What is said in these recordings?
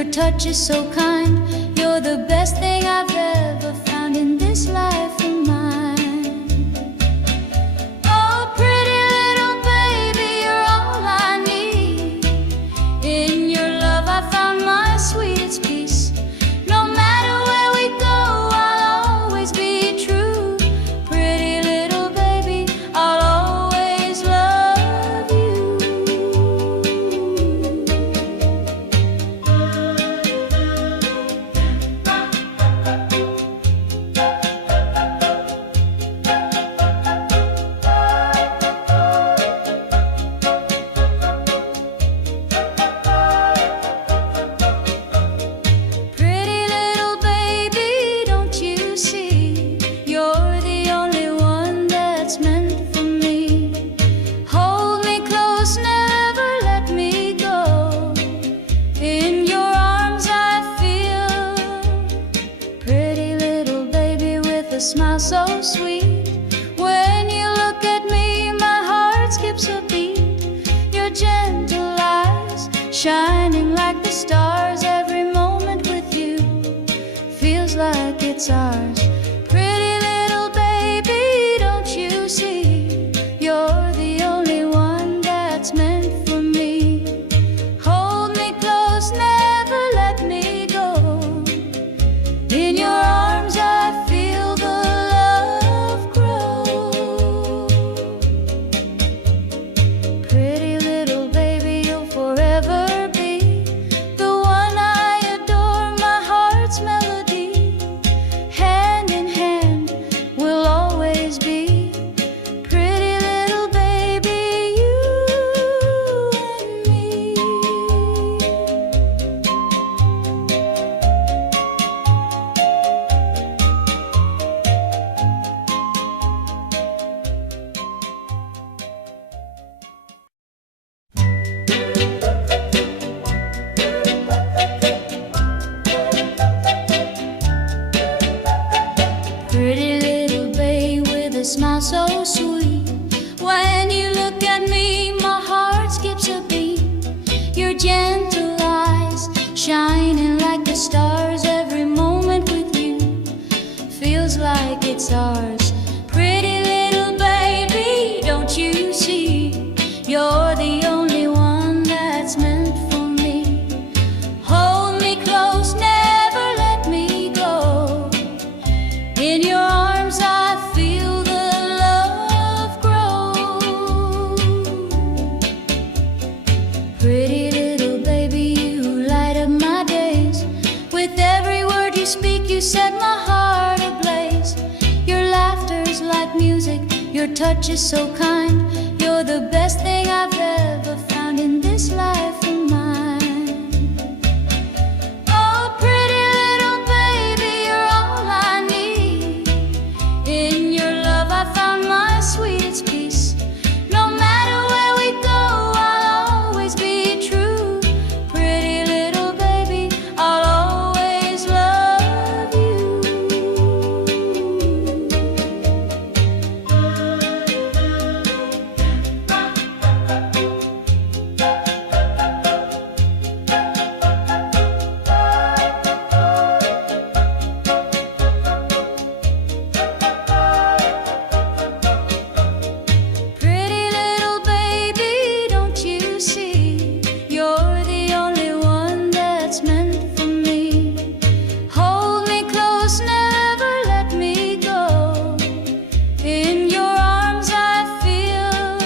Your touch is so kind. You're the best thing I've ever found in this life of mine. Oh, pretty little baby, you're all I need. In your love I found my sweetest peace. No matter where we go, I'll always be true. Pretty little baby, I'll always love you. Pretty little baby, don't you see? You're the only one that's meant for me. Hold me close, never let me go. In your arms I feel. Pretty little baby with a smile so sweet. When you look at me, my heart skips a beat. Your gentle eyes shining like the stars. Every moment with you feels like it's ours. Pretty little baby, don't you see? You're the only one that's meant for me. Hold me close, never let me go. In your arms I feel the love grow. Pretty little baby, you'll forever be the one I adore, my heart's melody. Hand in hand we'll always be. Pretty little baby, you and me. Pretty little babe with a smile so sweet. When you look at me, my heart skips a beat. Your gentle eyes shining like the stars. Every moment with you feels like it's ours. Pretty little baby, don't you see? You're the only one that's meant for me. Hold me close, never let me go. In your arms I feel the love grow. Pretty little baby, you light up my days. With every word you speak, you set my heart ablaze. Your laughter's like music, your touch is so kind. You're the best thing I've ever found in this life of mine. Oh, pretty little baby, you're all I need. In your love I found my sweetest peace. No matter where we go, I'll always be true. Pretty little baby, I'll always love you. Pretty little baby, don't you see? You're the only one that's meant for me. Hold me close, never let me go. In your arms I feel.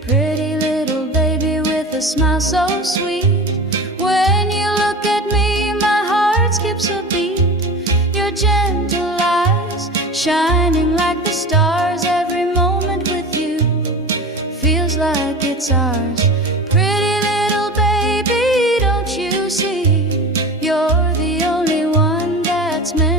Pretty little baby with a smile so sweet. When you look at me, my heart skips a beat. Your gentle eyes shining like the stars. Every moment with you feels like it's ours. Pretty little baby, don't you see? You're the only one that's meant